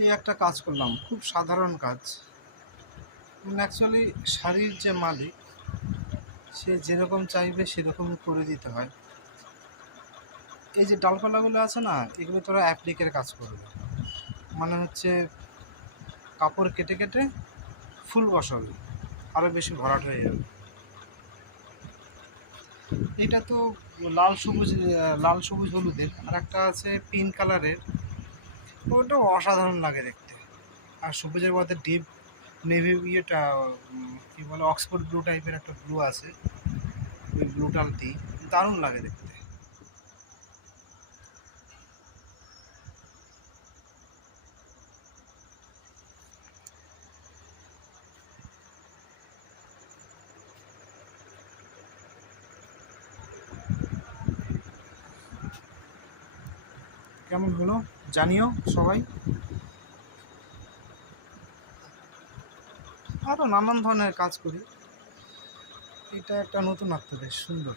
এই একটা কাজ করলাম, খুব সাধারণ কাজ। মানে অ্যাকচুয়ালি শাড়ির যে মালিক, সে যেরকম চাইবে সেরকম করে দিতে হয়। এই যে ডালপালাগুলো আছে না, এগুলো তোরা অ্যাপ্লিকের কাজ করবে। মানে হচ্ছে কাপড় কেটে কেটে ফুল বসাবে, আরও বেশি ভরাট হয়ে যাবে। এটা তো লাল সবুজ হলুদের, আর একটা আছে পিঙ্ক কালারের। ওটা অসাধারণ লাগে দেখতে। আর সবুজের মধ্যে ডিপ নেভি ইয়েটা কী বলে, অক্সফোর্ড ব্লু টাইপের একটা ব্লু আছে, ওই ব্লুটার দিই, দারুণ লাগে দেখতে। কেমন হলো জানিও সবাই। আরও নানান ধরনের কাজ করি, এটা একটা নতুনত্ব, বেশ সুন্দর।